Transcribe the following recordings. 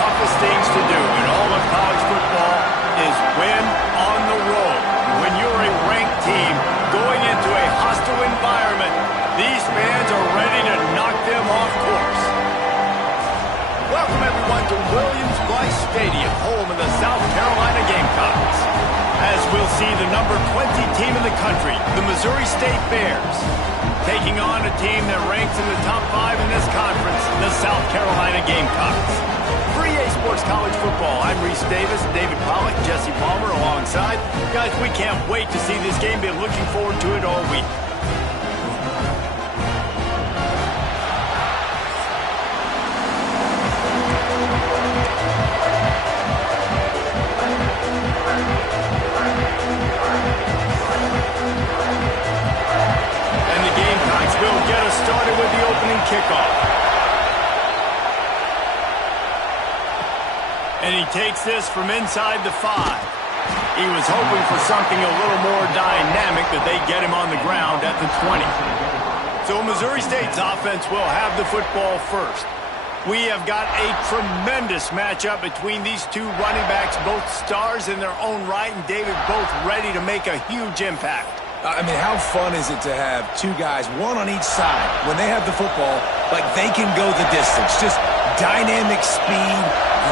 toughest things to do in all of college football is win on the road. When you're a ranked team going into a hostile environment, these fans are ready to knock them off course. Welcome, everyone, to Williams-Brice Stadium, home of the South Carolina Gamecocks. As we'll see the number 20 team in the country, the Missouri State Bears, taking on a team that ranks in the top 5 in this conference, the South Carolina Gamecocks. For EA Sports College Football, I'm Reese Davis, David Pollack, Jesse Palmer alongside. Guys, we can't wait to see this game. Been looking forward to it all week. Will get us started with the opening kickoff. And he takes this from inside the 5. He was hoping for something a little more dynamic, that they get him on the ground at the 20. So Missouri State's offense will have the football first. We have got a tremendous matchup between these two running backs, both stars in their own right, and David, both ready to make a huge impact. I mean, how fun is it to have two guys, one on each side, when they have the football, like they can go the distance. Just dynamic speed,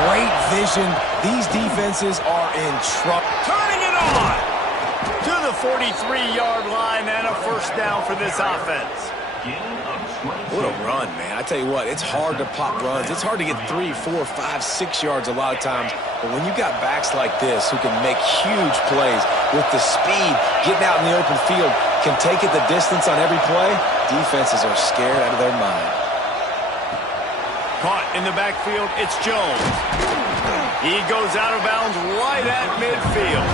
great vision. These defenses are in trouble. Turning it on to the 43-yard line and a first down for this offense. What a run, man. I tell you what, it's hard to pop runs. It's hard to get 3, 4, 5, 6 yards a lot of times. But when you got backs like this who can make huge plays with the speed, getting out in the open field, can take it the distance on every play, defenses are scared out of their mind. Caught in the backfield, it's Jones. He goes out of bounds right at midfield.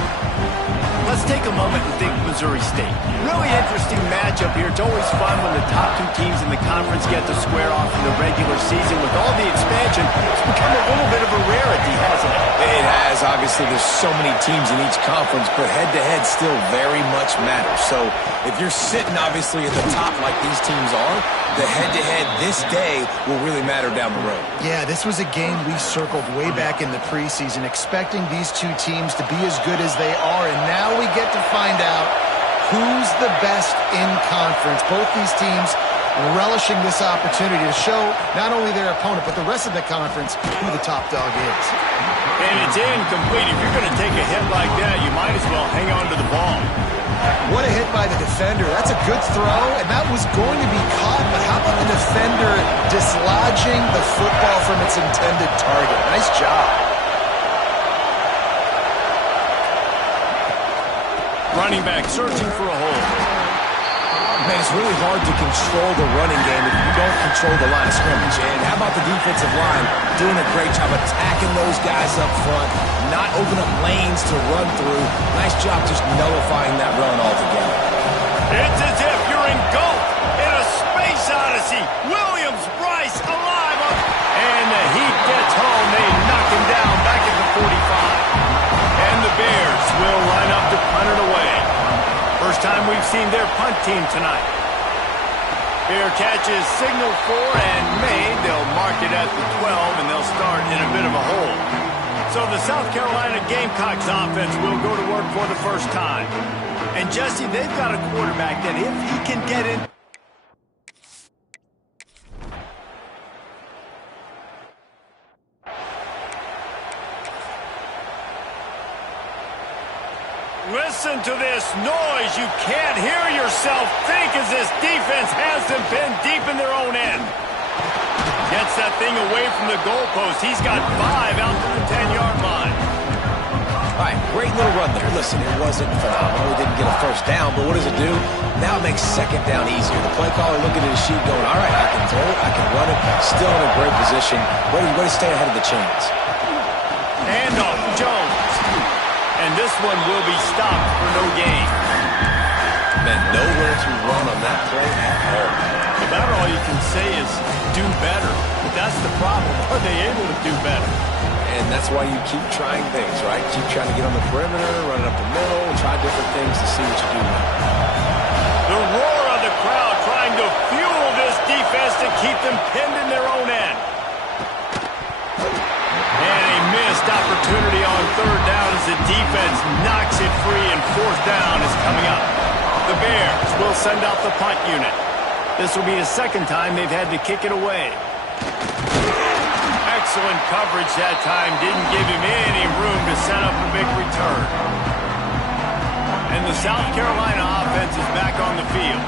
Let's take a moment and think Missouri State. Really interesting matchup here. It's always fun when the top two teams in the conference get to square off in the regular season. With all the expansion, it's become a little bit of a rarity, hasn't it? It has. Obviously, there's so many teams in each conference, but head-to-head still very much matters. So if you're sitting, obviously, at the top like these teams are, the head-to-head this day will really matter down the road. Yeah, this was a game we circled way back in the preseason, expecting these two teams to be as good as they are, and now we get to find out who's the best in conference. Both these teams relishing this opportunity to show not only their opponent, but the rest of the conference who the top dog is. And it's incomplete. If you're going to take a hit like that, you might as well hang on to the ball. What a hit by the defender. That's a good throw, and that was going to be caught, but how about the defender dislodging the football from its intended target? Nice job. Running back searching for a hole. Man, it's really hard to control the running game if you don't control the line of scrimmage. And how about the defensive line doing a great job attacking those guys up front, not open up lanes to run through. Nice job just nullifying that run altogether. It's as if you're engulfed in a space odyssey. Williams-Brice alive on, and the heat gets home. They knock him down back at the 45. And the Bears will line up to punt it away. First time we've seen their punt team tonight. Bear catches signaled for and made. They'll mark it at the 12, and they'll start in a bit of a hole. So the South Carolina Gamecocks offense will go to work for the first time. And Jesse, they've got a quarterback that if he can get in. Listen to this noise. You can't hear yourself think as this defense has them pinned deep in their own end. Gets that thing away from the goalpost. He's got 5 out to the 10-yard line. All right, great little run there. Listen, it wasn't phenomenal. We didn't get a first down, but what does it do? Now it makes second down easier. The play caller looking at his sheet going, all right, I can throw it, I can run it. Still in a great position. Ready to stay ahead of the chains. Handoff, Jones. And this one will be stopped for no gain. Man, nowhere to run on that play at all. About all you can say is do better. But that's the problem. Are they able to do better? And that's why you keep trying things, right? Keep trying to get on the perimeter, run it up the middle, try different things to see what you do now. The roar of the crowd trying to fuel this defense to keep them pinned in their own end. missed opportunity on third down as the defense knocks it free and fourth down is coming up. The Bears will send out the punt unit. This will be the second time they've had to kick it away. Excellent coverage that time. Didn't give him any room to set up a big return. And the South Carolina offense is back on the field.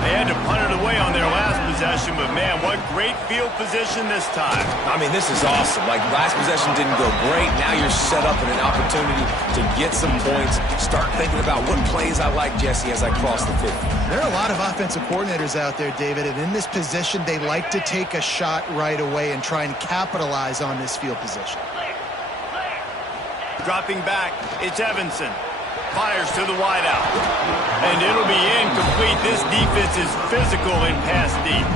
They had to punt it away on their last possession, but man, what great field position this time. I mean, this is awesome. Like, last possession didn't go great. Now you're set up in an opportunity to get some points. Start thinking about what plays I like, Jesse, as I cross the 50. There are a lot of offensive coordinators out there, David, and in this position, they like to take a shot right away and try and capitalize on this field position. Dropping back, it's Evanson. Fires to the wideout. And it'll be incomplete. This defense is physical in pass deep.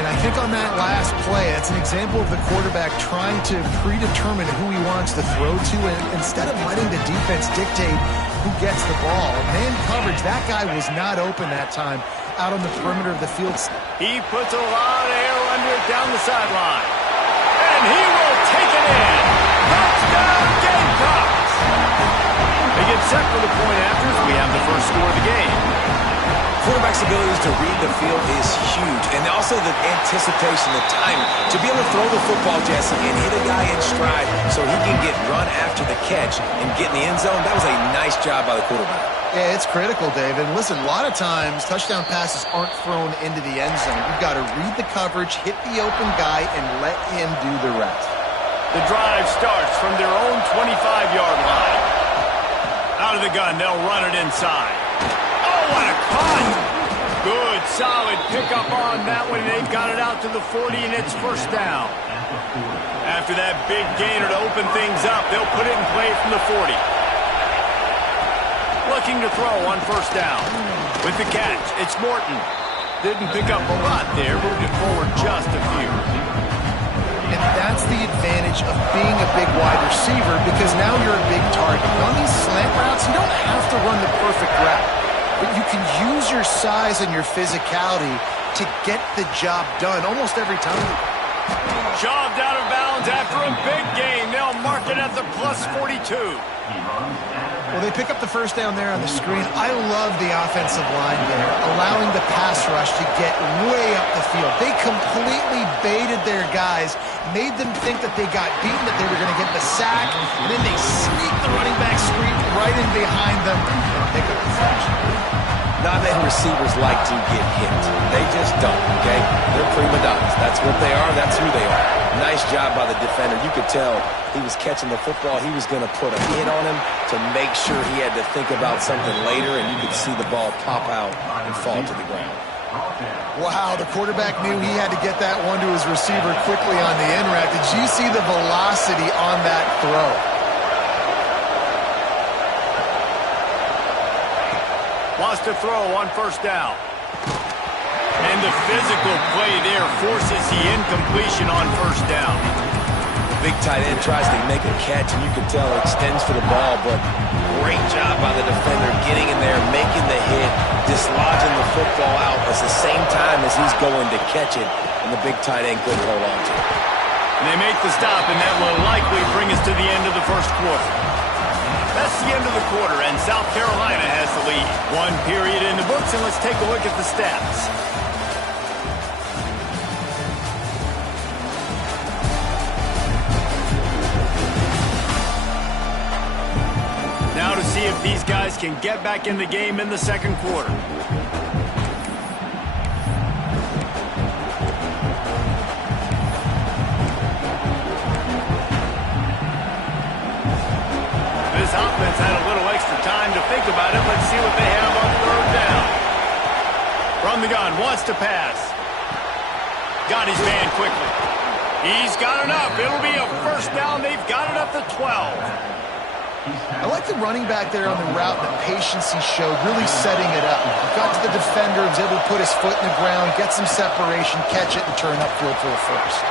And I think on that last play, it's an example of the quarterback trying to predetermine who he wants to throw to, and instead of letting the defense dictate who gets the ball. Man coverage, that guy was not open that time out on the perimeter of the field. He puts a lot of air under it down the sideline. And he will take it in. Touchdown, Gamecocks! They get set for the point after as we have the first score of the game. Quarterback's abilities to read the field is huge, and also the anticipation, the timing, to be able to throw the football, Jesse, and hit a guy in stride so he can get run after the catch and get in the end zone. That was a nice job by the quarterback. Yeah, it's critical, David. Listen, a lot of times touchdown passes aren't thrown into the end zone. You've got to read the coverage, hit the open guy, and let him do the rest. The drive starts from their own 25-yard line. Out of the gun, they'll run it inside. Oh, what a cut! Good, solid pickup on that one. They've got it out to the 40, and it's first down. After that big gainer to open things up, they'll put it in play from the 40. Looking to throw on first down. With the catch, it's Morton. Didn't pick up a lot there, moved it forward just a few. And that's the advantage of being a big wide receiver, because now you're a big target. On these slant routes, you don't have to run the perfect route, but you can use your size and your physicality to get the job done almost every time. Shoved out of bounds after a big gain. They'll mark it at the plus 42. Well, they pick up the first down there on the screen. I love the offensive line there, allowing the pass rush to get way up the field. They completely baited their guys, made them think that they got beaten, that they were going to get the sack, and then they sneak the running back screen right in behind them and pick up the first. Not many receivers like to get hit. They just don't, okay? They're prima donnas. That's what they are. That's who they are. Nice job by the defender. You could tell he was catching the football. He was going to put a hit on him to make sure he had to think about something later, and you could see the ball pop out and fall to the ground. Wow, the quarterback knew he had to get that one to his receiver quickly on the in route. Did you see the velocity on that throw? Wants to throw on first down. And the physical play there forces the incompletion on first down. The big tight end tries to make a catch, and you can tell extends for the ball, but great job by the defender getting in there, making the hit, dislodging the football out at the same time as he's going to catch it, and the big tight end couldn't hold on to it. And they make the stop, and that will likely bring us to the end of the first quarter. That's the end of the quarter, and South Carolina has the lead. One period in the books, and let's take a look at the stats. Now to see if these guys can get back in the game in the second quarter. This offense had a little extra time to think about it. Let's see what they have on third down. From the gun, wants to pass. Got his man quickly. He's got enough. It'll be a first down. They've got it up to 12. I like the running back there on the route, the patience he showed, really setting it up. Got to the defender, was able to put his foot in the ground, get some separation, catch it, and turn upfield for a first.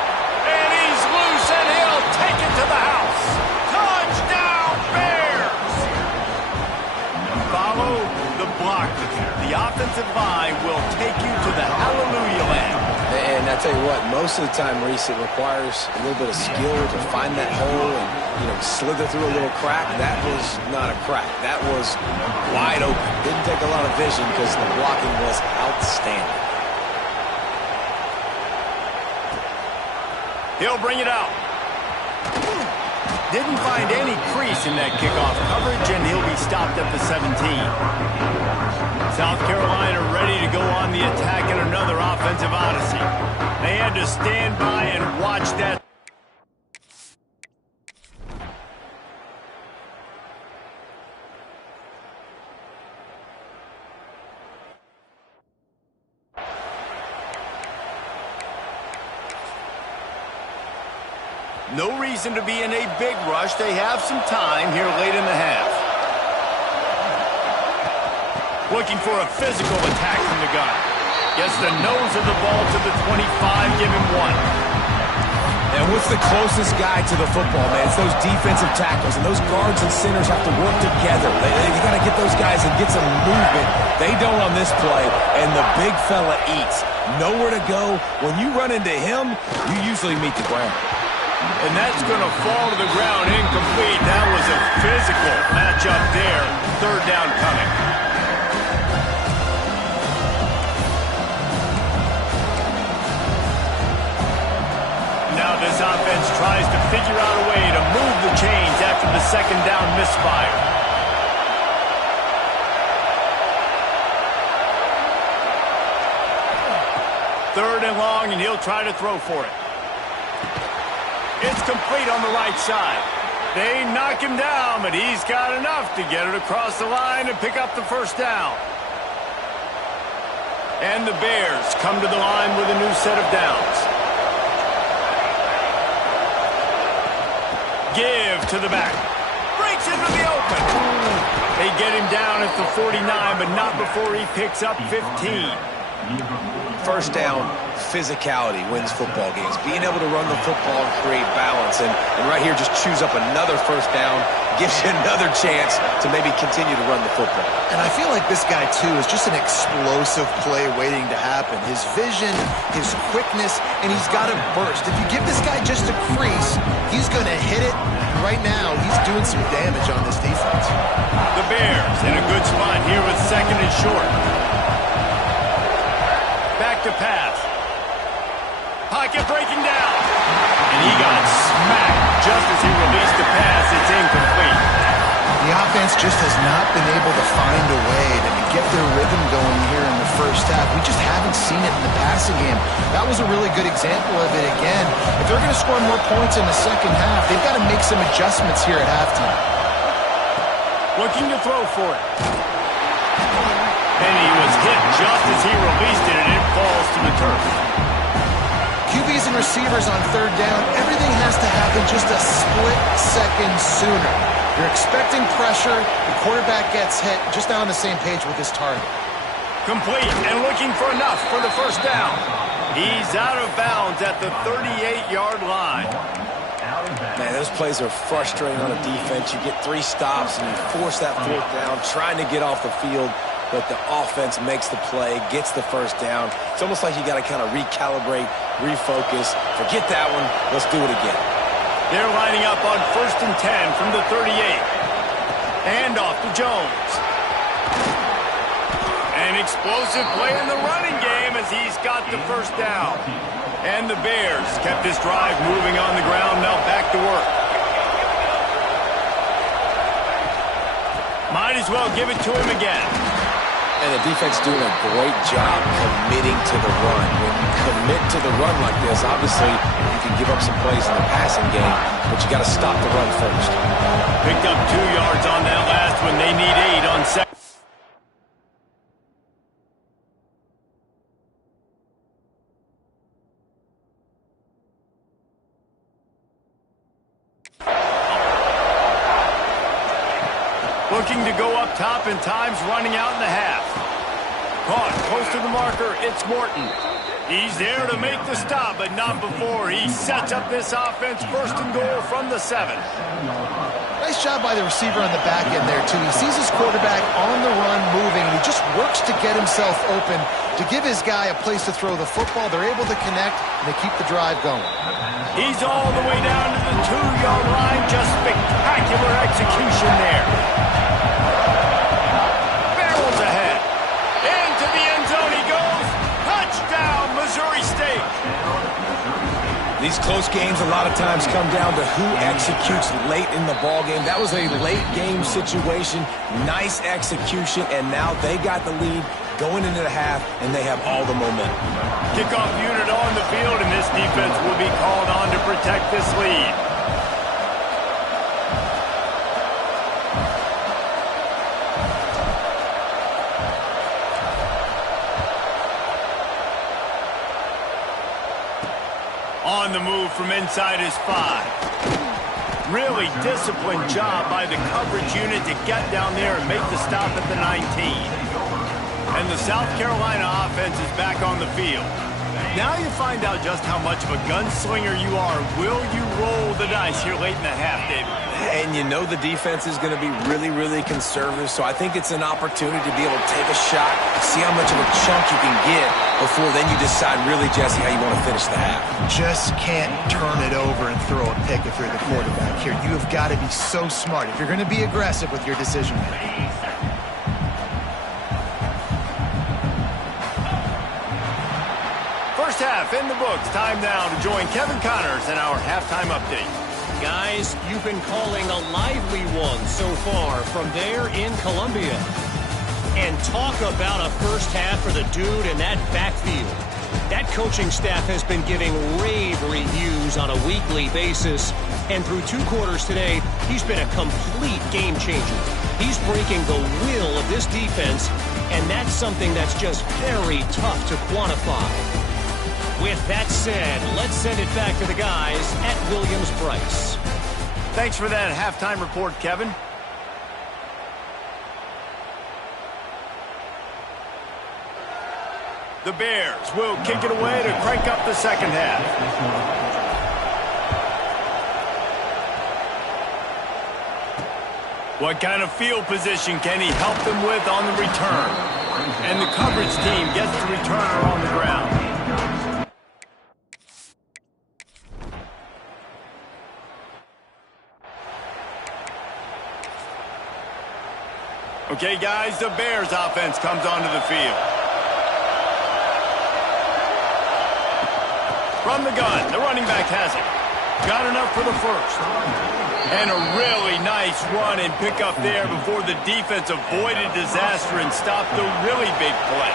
And he's loose, and he'll take it to the house. Touchdown, Bears! Follow the block. The offensive line will take you to the hallelujah land. And I tell you what, most of the time, Reese, it requires a little bit of skill to find that hole and, slither through a little crack. That was not a crack. That was wide open. Didn't take a lot of vision because the blocking was outstanding. He'll bring it out. Didn't find any crease in that kickoff coverage, and he'll be stopped at the 17. South Carolina ready to go on the attack in another offensive odyssey. They had to stand by and watch that. No reason to be in a big rush. They have some time here late in the half. Looking for a physical attack from the gun. Gets the nose of the ball to the 25, give him one. And what's the closest guy to the football, man? It's those defensive tackles, and those guards and centers have to work together. You got to get those guys and get some movement. They don't on this play, and the big fella eats. Nowhere to go. When you run into him, you usually meet the ground. And that's going to fall to the ground incomplete. That was a physical matchup there. Third down coming. Now this offense tries to figure out a way to move the chains after the second down misfire. Third and long, and he'll try to throw for it. It's complete on the right side. They knock him down, but he's got enough to get it across the line and pick up the first down. And the Bears come to the line with a new set of downs. Give to the back. Breaks into the open. They get him down at the 49, but not before he picks up 15. First down, physicality wins football games. Being able to run the football and create balance. And right here, just choose up another first down, gives you another chance to maybe continue to run the football. And I feel like this guy, too, is just an explosive play waiting to happen. His vision, his quickness, and he's got a burst. If you give this guy just a crease, he's going to hit it. Right now, he's doing some damage on this defense. The Bears in a good spot here with second and short. Back to pass. Pocket breaking down. And he got smacked just as he released the pass. It's incomplete. The offense just has not been able to find a way to get their rhythm going here in the first half. We just haven't seen it in the passing game. That was a really good example of it again. If they're going to score more points in the second half, they've got to make some adjustments here at halftime. Looking to throw for it. And he was hit just as he released it, and it falls to the turf. QBs and receivers on third down, everything has to happen just a split second sooner. You're expecting pressure, the quarterback gets hit, just not on the same page with his target. Complete and looking for enough for the first down. He's out of bounds at the 38-yard line. Man, those plays are frustrating on a defense. You get 3 stops and you force that fourth down, trying to get off the field. But the offense makes the play, gets the first down. It's almost like you got to kind of recalibrate, refocus. Forget that one. Let's do it again. They're lining up on 1st and 10 from the 38. Hand off to Jones. An explosive play in the running game as he's got the first down. And the Bears kept this drive moving on the ground. Now back to work. Might as well give it to him again. And the defense doing a great job committing to the run. When you commit to the run like this, obviously you can give up some plays in the passing game, but you got to stop the run first. Picked up 2 yards on that last one. They need 8 on second. Looking to go up top, and time's running out in the half. Caught close to the marker, it's Morton. He's there to make the stop, but not before he sets up this offense. 1st and goal from the 7. Nice job by the receiver on the back end there, too. He sees his quarterback on the run moving, and he just works to get himself open, to give his guy a place to throw the football. They're able to connect, and they keep the drive going. He's all the way down to the 2-yard line. Just spectacular execution there. Barrels ahead. Into the end zone he goes. Touchdown, Missouri State. These close games a lot of times come down to who executes late in the ball game. That was a late game situation. Nice execution, and now they got the lead going into the half, and they have all the momentum. Kickoff unit on the field, and this defense will be called on to protect this lead. On the move from inside his 5. Really disciplined job by the coverage unit to get down there and make the stop at the 19. And the South Carolina offense is back on the field. Now you find out just how much of a gunslinger you are. Will you roll the dice here late in the half, David? And you know the defense is going to be really, really conservative, so I think it's an opportunity to be able to take a shot, see how much of a chunk you can get before then you decide really, Jesse, how you want to finish the half. Just can't turn it over and throw a pick if you're the quarterback here. You have got to be so smart if you're going to be aggressive with your decision making. First half in the books. Time now to join Kevin Connors in our halftime update. Guys, you've been calling a lively one so far from there in Columbia. And talk about a first half for the dude in that backfield. That coaching staff has been giving rave reviews on a weekly basis. And through 2 quarters today, he's been a complete game changer. He's breaking the will of this defense, and that's something that's just very tough to quantify. With that said, let's send it back to the guys at Williams-Brice. Thanks for that halftime report, Kevin. The Bears will kick it away to crank up the second half. What kind of field position can he help them with on the return? And the coverage team gets the returner on the ground. Okay, guys, the Bears offense comes onto the field. From the gun, the running back has it. Got enough for the first. And a really nice run and pickup there before the defense avoided disaster and stopped the really big play.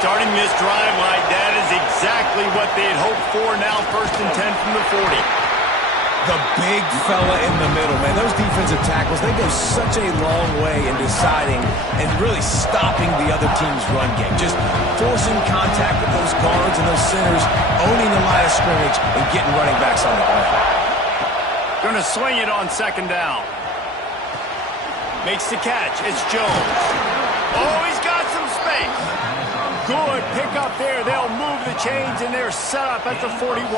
Starting this drive like that is exactly what they had hoped for. Now 1st and 10 from the 40. The big fella in the middle, man. Those defensive tackles, they go such a long way in deciding and really stopping the other team's run game. Just forcing contact with those guards and those centers, owning the line of scrimmage, and getting running backs on the ground. Going to swing it on 2nd down. Makes the catch. It's Jones. Oh, he's got some space. Good pickup there. They'll move the chains, and they're set up at the 41.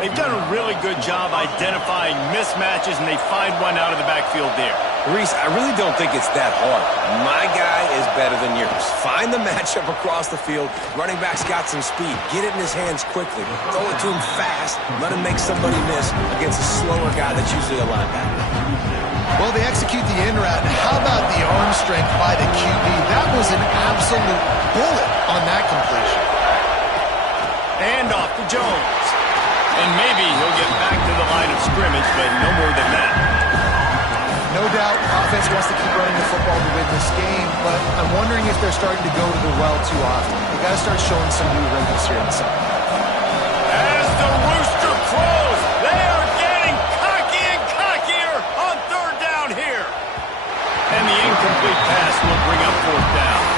They've done a really good job identifying mismatches, and they find one out of the backfield there. Reese, I really don't think it's that hard. My guy is better than yours. Find the matchup across the field. Running back's got some speed. Get it in his hands quickly. Throw it to him fast. Let him make somebody miss against a slower guy that's usually a linebacker. Well, they execute the in route. How about the arm strength by the QB? That was an absolute bullet on that completion. And off to Jones. And maybe he'll get back to the line of scrimmage, but no more than that. No doubt, offense wants to keep running the football to win this game, but I'm wondering if they're starting to go to the well too often. They've got to start showing some new wrinkles here in the second half. As the rooster crows, they are getting cocky and cockier on 3rd down here. And the incomplete pass will bring up 4th down.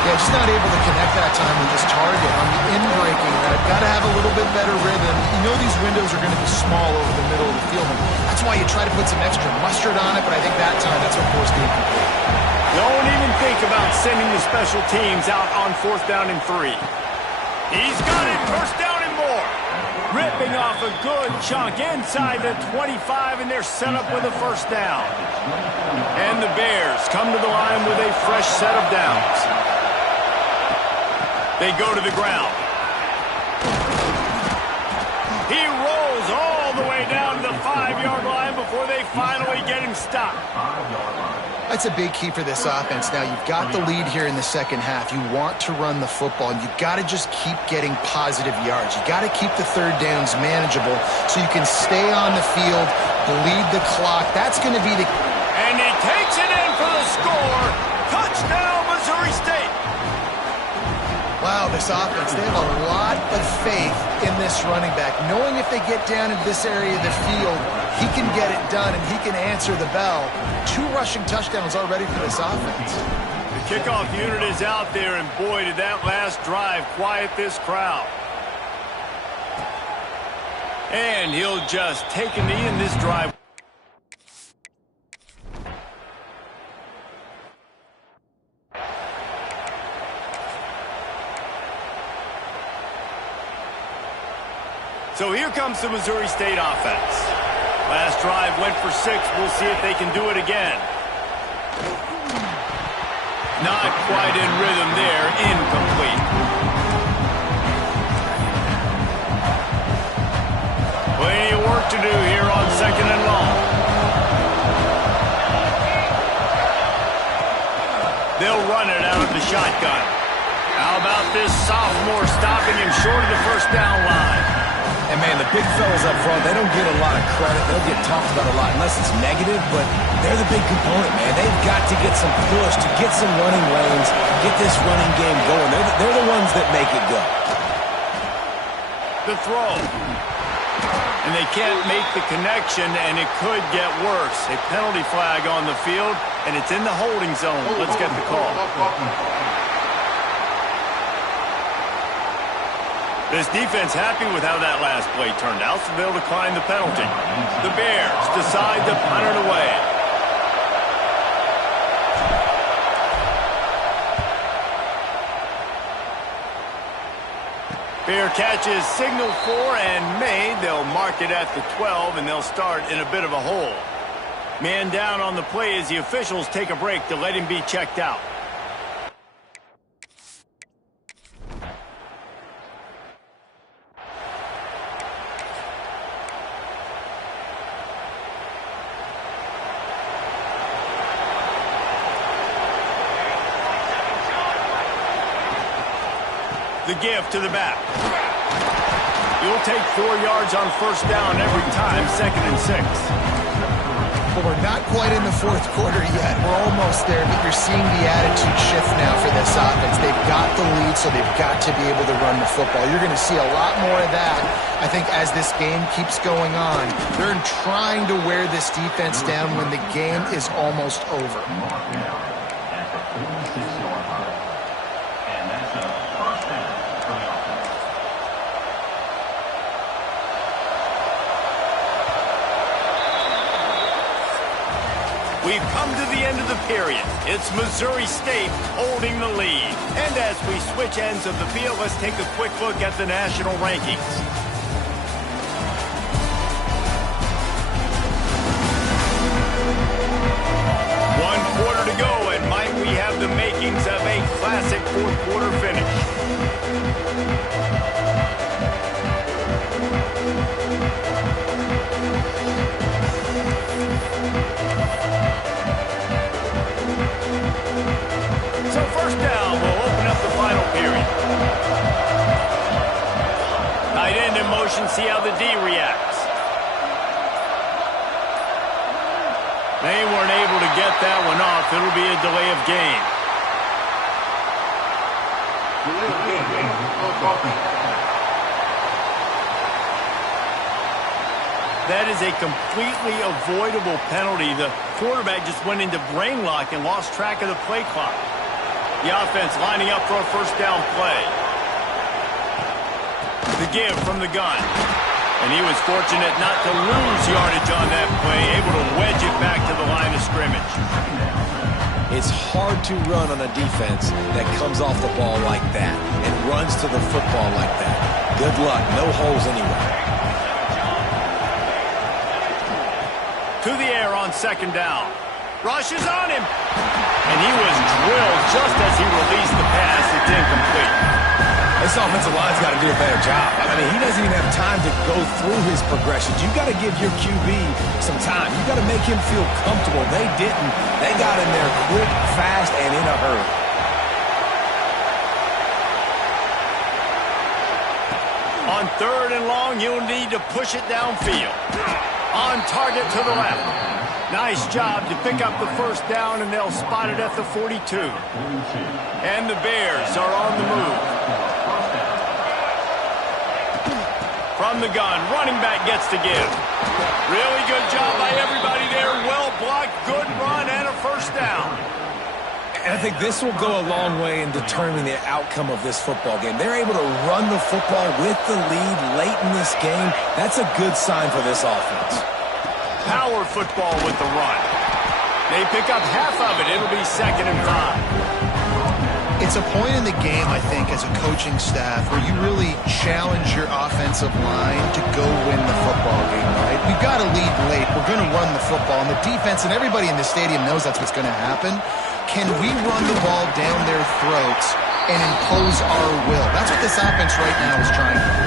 Yeah, just not able to connect that time with his target on the in-breaking. I've got to have a little bit better rhythm. You know these windows are going to be small over the middle of the field, and that's why you try to put some extra mustard on it, but I think that time that's what forced the incomplete. Don't even think about sending the special teams out on 4th down and 3. He's got it, 1st down and more. Ripping off a good chunk inside the 25, and they're set up with a 1st down. And the Bears come to the line with a fresh set of downs. They go to the ground. He rolls all the way down to the 5-yard line before they finally get him stopped. That's a big key for this offense. Now, you've got the lead here in the second half. You want to run the football, and you've got to just keep getting positive yards. You've got to keep the third downs manageable so you can stay on the field, bleed the clock. That's going to be the... And he takes it in for the score. Touchdown, Missouri State. Wow, this offense, they have a lot of faith in this running back, knowing if they get down into this area of the field, he can get it done and he can answer the bell. 2 rushing touchdowns already for this offense. The kickoff unit is out there, and boy, did that last drive quiet this crowd. And he'll just take a knee in this drive. So here comes the Missouri State offense. Last drive went for 6. We'll see if they can do it again. Not quite in rhythm there. Incomplete. Plenty of work to do here on 2nd and long. They'll run it out of the shotgun. How about this sophomore stopping him short of the first down line? And, man, the big fellas up front, they don't get a lot of credit. They'll get talked about a lot unless it's negative, but they're the big component, man. They've got to get some push, to get some running lanes, get this running game going. They're the ones that make it go. The throw. And they can't make the connection, and it could get worse. A penalty flag on the field, and it's in the holding zone. Let's get the call. This defense happy with how that last play turned out, so they'll decline the penalty. The Bears decide to punt it away. Bear catches signal for and made. They'll mark it at the 12, and they'll start in a bit of a hole. Man down on the play as the officials take a break to let him be checked out. The give to the back. You'll take 4 yards on first down every time, 2nd and 6. Well, we're not quite in the 4th quarter yet. We're almost there, but you're seeing the attitude shift now for this offense. They've got the lead, so they've got to be able to run the football. You're going to see a lot more of that, I think, as this game keeps going on. They're trying to wear this defense down when the game is almost over. We've come to the end of the period. It's Missouri State holding the lead. And as we switch ends of the field, let's take a quick look at the national rankings. One quarter to go, and might we have the makings of a classic 4th quarter finish. So first down, we'll open up the final period. Tight end in motion, see how the D reacts. They weren't able to get that one off. It'll be a delay of game. That is a completely avoidable penalty. The quarterback just went into brain lock and lost track of the play clock. The offense lining up for a first down play. The give from the gun. And he was fortunate not to lose yardage on that play, able to wedge it back to the line of scrimmage. It's hard to run on a defense that comes off the ball like that and runs to the football like that. Good luck. No holes anywhere. To the air on 2nd down. Rushes on him. And he was drilled just as he released the pass. It's incomplete. This offensive line's got to do a better job. I mean, he doesn't even have time to go through his progressions. You've got to give your QB some time. You've got to make him feel comfortable. They didn't. They got in there quick, fast, and in a hurry. On 3rd and long, you'll need to push it downfield. On target to the left. Nice job to pick up the first down, and they'll spot it at the 42. And the Bears are on the move. From the gun, running back gets to give. Really good job by everybody there. Well blocked, good run, and a first down. And I think this will go a long way in determining the outcome of this football game. They're able to run the football with the lead late in this game. That's a good sign for this offense. Power football with the run. They pick up half of it. It'll be 2nd and 5. It's a point in the game, I think, as a coaching staff where you really challenge your offensive line to go win the football game, right? We've got to lead late. We're going to run the football. And the defense and everybody in the stadium knows that's what's going to happen. Can we run the ball down their throats and impose our will? That's what this offense right now is trying to do.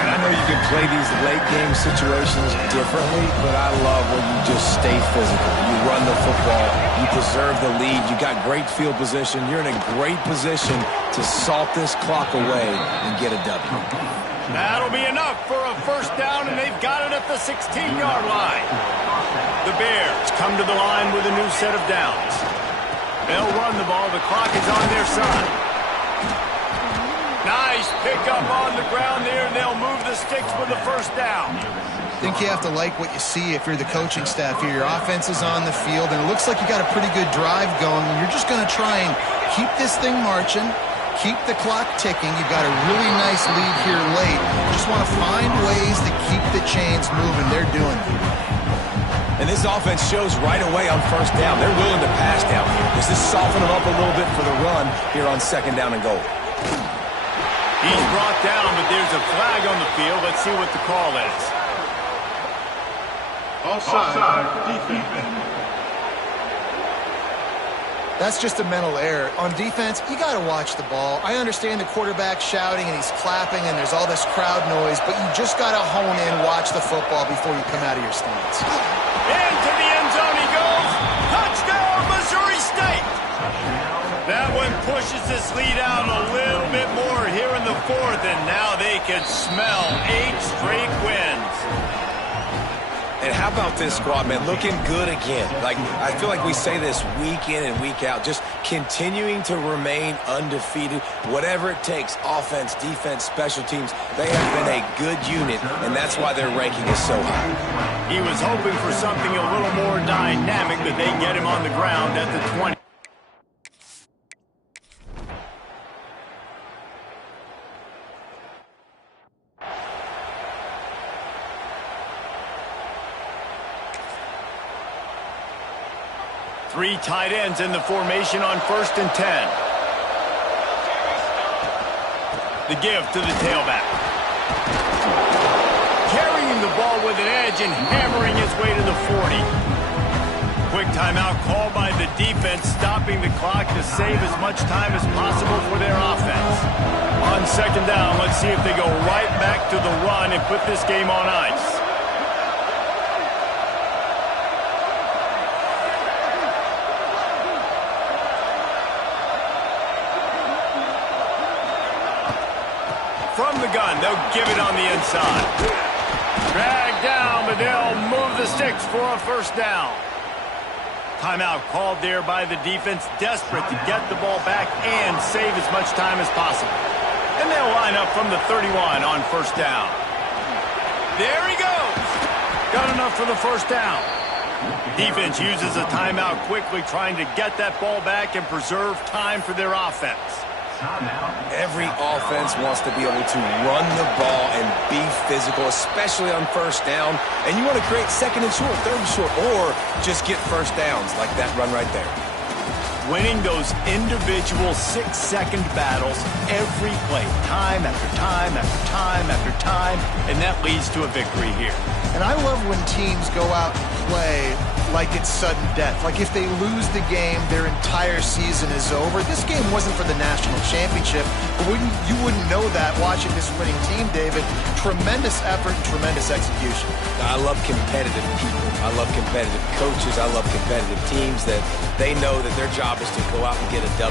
And I know you can play these late-game situations differently, but I love when you just stay physical. You run the football, you preserve the lead, you got great field position, you're in a great position to salt this clock away and get a W. That'll be enough for a first down, and they've got it at the 16-yard line. The Bears come to the line with a new set of downs. They'll run the ball. The clock is on their side. Nice pickup on the ground there, and they'll move the sticks with the first down. I think you have to like what you see if you're the coaching staff here. Your offense is on the field, and it looks like you got a pretty good drive going. You're just going to try and keep this thing marching, keep the clock ticking. You've got a really nice lead here late. Just want to find ways to keep the chains moving. They're doing it. And this offense shows right away on first down. They're willing to pass down here. Does this soften them up a little bit for the run here on 2nd down and goal? He's brought down, but there's a flag on the field. Let's see what the call is. Offside, defense. That's just a mental error. On defense, you got to watch the ball. I understand the quarterback shouting and he's clapping and there's all this crowd noise, but you just got to hone in, watch the football before you come out of your stance. Into the end zone he goes. Touchdown, Missouri State. That one pushes this lead out a little bit more here in the 4th, and now they can smell 8 straight wins. And how about this squad, man? Looking good again. Like, I feel like we say this week in and week out, just continuing to remain undefeated. Whatever it takes, offense, defense, special teams, they have been a good unit, and that's why their ranking is so high. He was hoping for something a little more dynamic, but they get him on the ground at the 20. Three tight ends in the formation on 1st and 10. The give to the tailback. Carrying the ball with an edge and hammering his way to the 40. Quick timeout called by the defense, stopping the clock to save as much time as possible for their offense. On 2nd down, let's see if they go right back to the run and put this game on ice. From the gun, they'll give it on the inside. Dragged down, but they'll move the sticks for a first down. Timeout called there by the defense, desperate to get the ball back and save as much time as possible. And they'll line up from the 31 on 1st down. There he goes. Got enough for the first down. Defense uses a timeout quickly, trying to get that ball back and preserve time for their offense. Every offense wants to be able to run the ball and be physical, especially on 1st down. And you want to create 2nd and short, 3rd and short, or just get first downs like that run right there. Winning those individual 6-second battles every play, time after time after time after time, and that leads to a victory here. And I love when teams go out and play like it's sudden death. Like if they lose the game, their entire season is over. This game wasn't for the national championship, but you wouldn't know that watching this winning team, David. Tremendous effort and tremendous execution. I love competitive people. I love competitive coaches. I love competitive teams that they know that their job is to go out and get a W.